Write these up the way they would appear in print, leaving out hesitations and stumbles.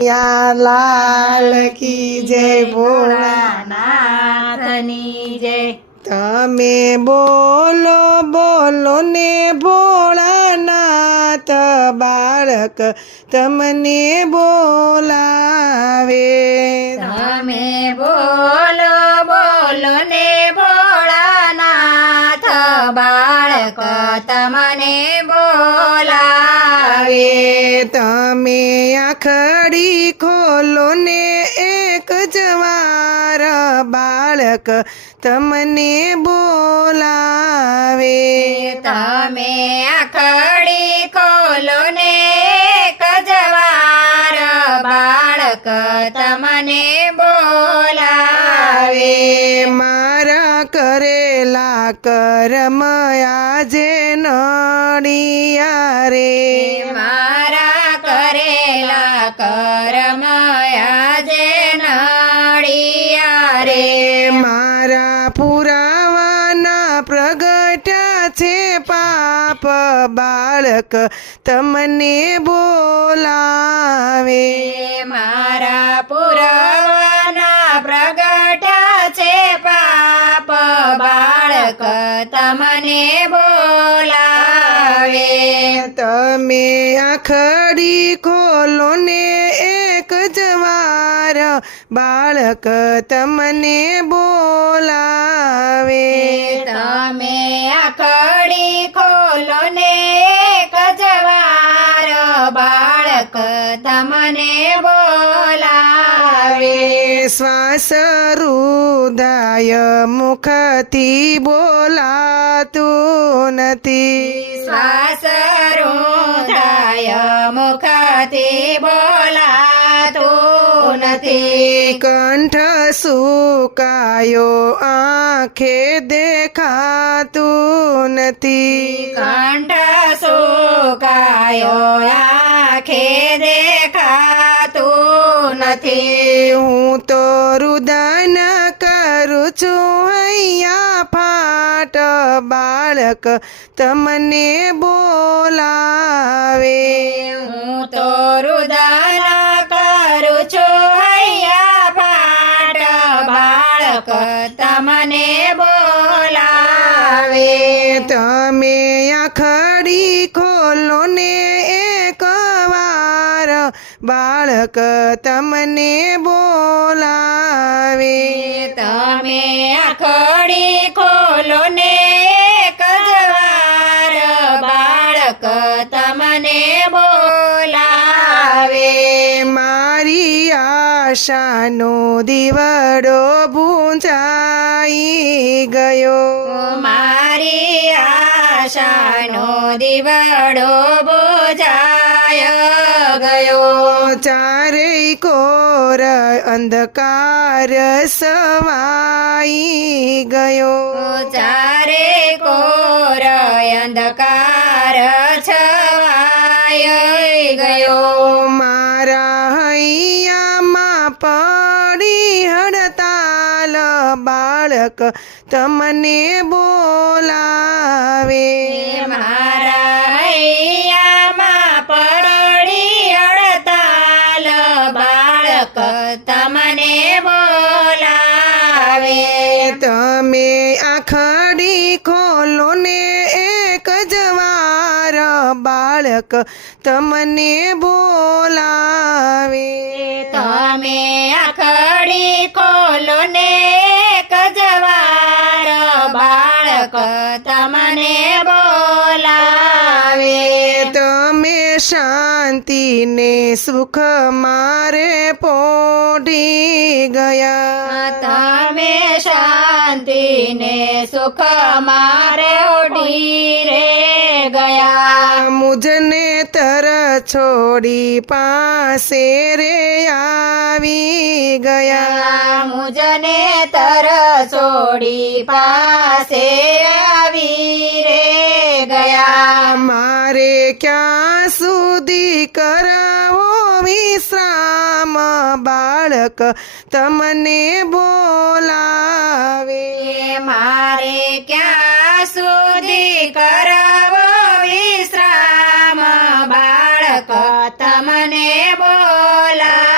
યા લાલ કી જય ભોળાનાથની જય. તમે બોલો બોલો ને ભોળાનાથ બાળક તમને બોલાવે. તમે બોલો બોલો ને ભોળાનાથ બાળક તમને બોલાવે. તમે આખડી ખોલો ને એક જવાર બાળક તમને બોલાવે. તમે આખડી ખોલો ને એક જવાર બાળક તમને બોલાવે. મારા કરેલા કર્મ આજે નડિયા રે. મારા કરેલા કર્મ આજે નડિયા રે. મારા પુરાવાના પ્રગટ્યા છે પાપ બાળક તમને બોલાવે. મારા પુરાવાના પ્રગટ્યા છે પાપ બાળક તમને બોલાવે. તમે આખડી ખોલો ને એક જવાર બાળક તમને બોલાવે. તમે આખડી ખોલો ને એક જવાર બાળક તમને બોલાવે. શ્વાસ રુદય મુખથી બોલાતું નથી. શ્વાસ રૂધાય મુખથી બોલાતું નથી. કંઠ સુકાયો આંખે દેખાતું નથી. કંઠ સુકાયો આંખે દેખાતું નથી. હું તો રુદન કરું છું અહીંયા ફાટ બાળક તમને બોલાવે. હું તો રુદન કરું છું હૈયા ફાટ બાળક તમને બોલાવે. તમે આખડી ખોલો ને એક વાર બાળક તમને બોલાવે. તમે આખડી ખોલો ને એક જવાર બાળક તમને બોલાવે. મારી આશાનો દીવડો ભૂંજાઈ ગયો. મારી આશાનો દીવડો બોજાયો ગયો. ચારેય કોર અંધકાર સવાઈ ગયો. ચારે કોર અંધકાર છવાઈ ગયો. મારા હૈયામાં પડી હડતાલ બાળક તમને બોલાવે. મારા હૈયામાં પડી હડતાલ બાળક તમને બોલાવે. તમે આખડી ખોલો ને એક જવાર બાળક તમને બોલાવે. તમે આખડી ખોલો ને એક જવાર બાળક તમને બોલાવે. તમે શાંતિ ને સુખ મારે પોઢી ગયા. તમે શાંતિ ને સુખ મારે ઓઢી રે ગયા. મુજને તર છોડી પાસે રે આવી ગયા. મુજને તર છોડી પાસે આવી રે ગયા. મારે ક્યાં સુધી કરાવો વિશ્રામ બાળક તમને બોલાવે. મારે ક્યાં સુધી કરાવો વિશ્રામ બાળક તમને બોલા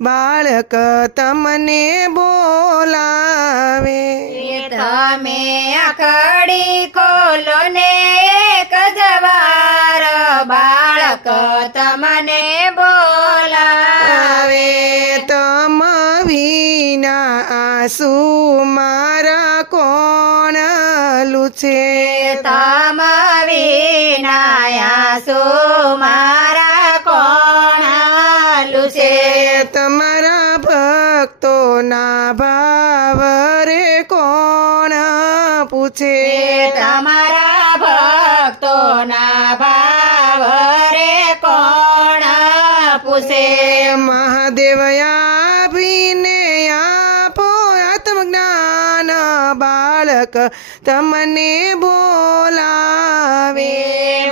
બાળક તમને બોલાવે. તમે આખડી ખોલો ને એક જ વાર બાળક તમને બોલાવે. તમ વિના આંસુ મારા કોણ લૂછે. તમ વિના આંસુ મારા કોણ લૂછે. તમારા ભક્તોના ભાવ રે કોણ પૂછે. તમારા ભક્તોના ભાવ રે કોણ પૂછે. મહાદેવ આવીને આપો આત્મજ્ઞાન બાળક તમને બોલાવે.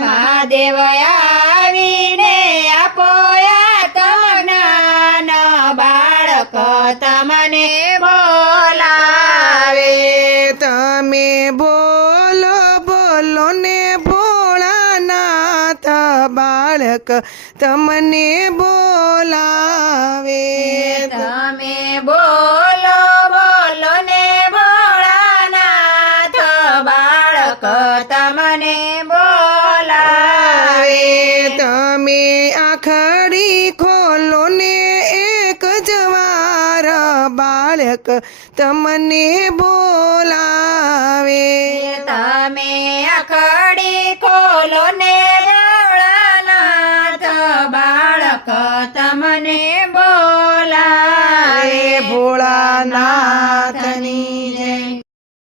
મહાદેવ આવીને આપો આત્મજ્ઞાન બાળક તમને બોલાવે. તમે બોલો બોલો ને ભોળાનાથ બાળક તમને બોલાવે. તમે બોલો બોલો ને ભોળાનાથ બાળક તમને બોલાવે. તમે આખડી ખોલો ને એક જ વાર બાળક તમને બોલાવે. તમે આખડી ખોલો ને ભોળાનાથ બાળક તમને બોલાવે. ભોળાનાથની જય.